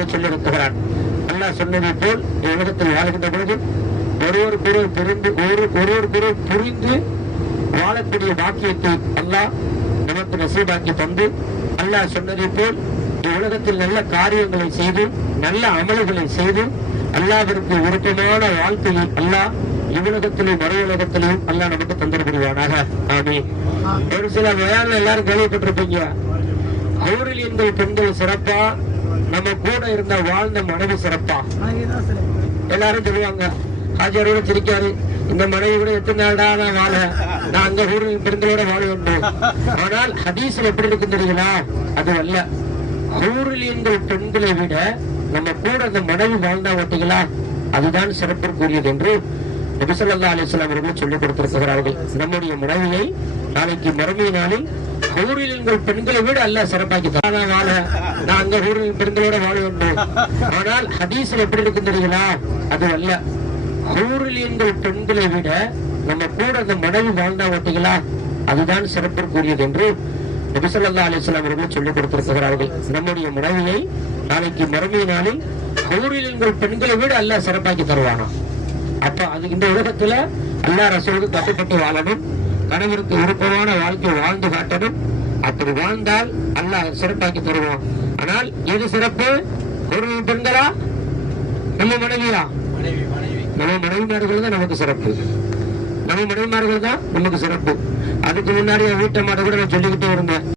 குரானில் சொல்லியிருக்கிறான் அல்லாஹ் சொன்னதை போல் இந்த உலகத்தில் வாழ்கின்ற பொழுது ஒருவருக்கொருவர் புரிந்து ஒரு ஒருவருக்கொருவர் புரிந்து வாழக்கூடிய வாக்கியத்தை அல்லாஹ் நமக்கு நசீபாக்கி தந்து அல்லாஹ் சொன்னதை போல் இந்த உலகத்தில் நல்ல காரியங்களை செய்து நல்ல அமல்களை செய்து அல்லாவிற்கு விருப்பமான வாழ்க்கையை அல்லாஹ் இவ்வுலகத்திலும் மறு உலகத்திலும் அல்லாஹ் நமக்கு தந்தர புரிவானாக ஆமே ஒரு சில வேலை எல்லாரும் கேள்விப்பட்டிருப்பீங்க. ஊரில் எங்கள் பெண்கள் சிறப்பா நம்ம கூட இருந்த வாழ்ந்த மனைவி சிறப்பா. எல்லாரும் சொல்லுவாங்க ஹாஜரோட சிரிக்காரு இந்த மனைவி கூட எத்தனை நாள்டா நான் வாழ? நான் அங்க ஊரில் பெண்களோட வாழ வேண்டும். ஆனால் ஹதீஸ்ல எப்படி இருக்கு தெரியுங்களா அது அல்ல. ஊரில் எங்கள் பெண்களை விட நம்ம கூட அந்த மனைவி வாழ்ந்தா பார்த்தீங்களா அதுதான் சிறப்பிற்குரியது என்று நபிசல்லா அலிஸ்லாம் அவர்கள் சொல்லிக் கொடுத்திருக்கிறார்கள். நம்முடைய மனைவியை நாளைக்கு மறுமை நாளில் ஊரில் எங்கள் பெண்களை விட அல்ல சிறப்பாக்கி தரேன். வாழ நான் ஊரில் பெண்களோட வாழ வேண்டும் ஆனால் ஹதீஸ்ல எப்படி இருக்கும் தெரியுங்களா? அது அல்ல. ஊரில் எங்கள் பெண்களை விட நம்ம கூட அந்த மனைவி வாழ்ந்தா பார்த்தீங்களா? அதுதான் சிறப்பிற்குரியது என்று நபிசல்லா அலிஸ்லாம் அவர்கள் சொல்லிக் கொடுத்திருக்கிறார்கள். நம்முடைய மனைவியை நாளைக்கு மறுமை நாளில் ஊரில் எங்கள் பெண்களை விட அல்ல சிறப்பாக்கி தருவானா? அப்ப அது இந்த உலகத்துல அல்லா ரசூலுக்கு கட்டுப்பட்டு வாழணும் கணவருக்கு விருப்பமான வாழ்க்கை வாழ்ந்து காட்டணும் அப்படி வாழ்ந்தால் அல்லாஹ் சிறப்பாக்கி தருவோம் ஆனால் எது சிறப்பு? ஒரு பெண்களா? நம்ம மனைவியா? நம்ம மனைவிமார்கள் தான் நமக்கு சிறப்பு. நம்ம மனைவிமார்கள் தான் நமக்கு சிறப்பு. அதுக்கு முன்னாடி என் வீட்டை மாட்ட கூட நான் சொல்லிக்கிட்டே இருந்தேன்.